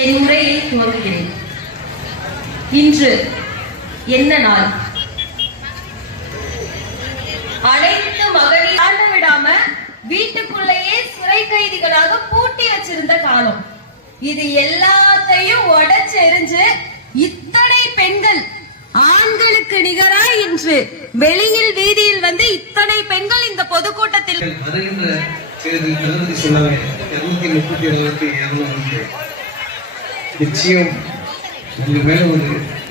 என் உரையை துவங்குகிறேன். இன்று என்ன நாள்? அனைத்து மகளிர் ஆண்ட விடாம வீட்டுக்குள்ளேயே சிறை கைதிகளாக பூட்டி வச்சிருந்த காலம். இது எல்லாத்தையும் உடைச்செறிஞ்சு இத்தனை பெண்கள் ஆண்களுக்கு நிகராய் இன்று வெளியில் வீதியில் வந்து இத்தனை பெண்கள் இந்த பொதுக்கூட்டத்தில் நிச்சயம் உங்க மேல ஒரு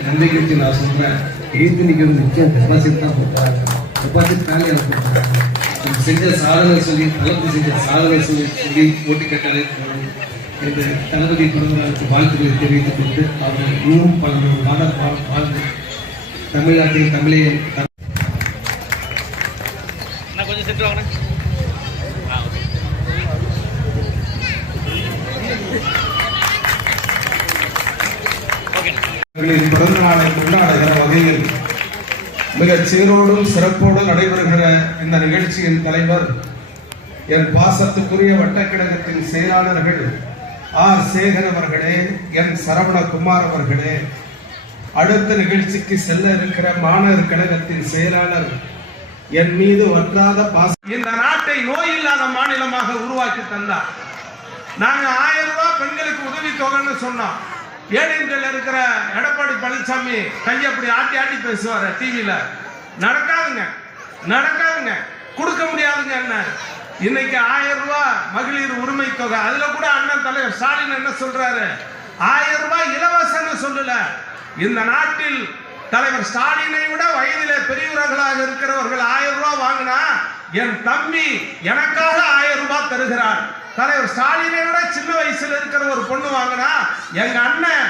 நம்பிக்கை வச்சு நான் சொல்றேன். எழுத்து நிக்கிறது நிச்சயம் டெபாசிட் தான் போட்டாங்க. டெபாசிட் தானே எனக்கு செஞ்ச சாதனை சொல்லி தளபதி செஞ்ச சாதனை சொல்லி போட்டி கட்டாலே போகணும் என்று தளபதி பிறந்தநாளுக்கு வாழ்த்துக்களை தெரிவித்துக் கொண்டு அவர்கள் இன்னும் பல மாதம் வாழ்ந்து தமிழ்நாட்டில் தமிழையை கொஞ்சம் சென்று வாங்க. பிறந்த நாளை கொண்டாடுகிற வகையில் மிகச் சீரோடும் சிறப்போடு நடைபெறுகிற இந்த நிகழ்ச்சியின் தலைவர் என் பாசத்துக்குரிய வட்டக்கழகத்தின் செயலாளர்கள் ஆர் சேகர் அவர்களே, என் சரவணகுமார் அவர்களே, அடுத்த நிகழ்ச்சிக்கு செல்ல இருக்கிற மாணவர் கழகத்தின் செயலாளர் என் மீது வற்றாத பாசம். இந்த நாட்டை நோய் இல்லாத மாநிலமாக உருவாக்கி தந்தார். நாங்க 1000 ரூபாய் பெண்களுக்கு உதவி தொகைன்னு சொன்னோம். ஏடிஎம்கேல இருக்கிற எடப்பாடி பழனிசாமி கையை அப்படி ஆட்டி ஆட்டி பேசுவாரு டிவியில. நடக்காதுங்க கொடுக்க முடியாதுங்க. என்ன இன்னைக்கு 1000 ரூபாய் மகளிர் உரிமை தொகை, அதுல கூட அண்ணன் தலைவர் ஸ்டாலின் என்ன சொல்றாரு? 1000 ரூபாய் இலவசம்னு சொல்லல. இந்த நாட்டில் தலைவர் ஸ்டாலினை விட வயதிலே பெரியவர்களாக இருக்கிறவர்கள் 1000 ரூபாய் வாங்கினா என் தம்பி எனக்காக 1000 ரூபாய் தருகிறார். தலைவர் ஸ்டாலினை விட சின்ன வயசுல இருக்கிற ஒரு பொண்ணு வாங்கினா எங்க அண்ணன்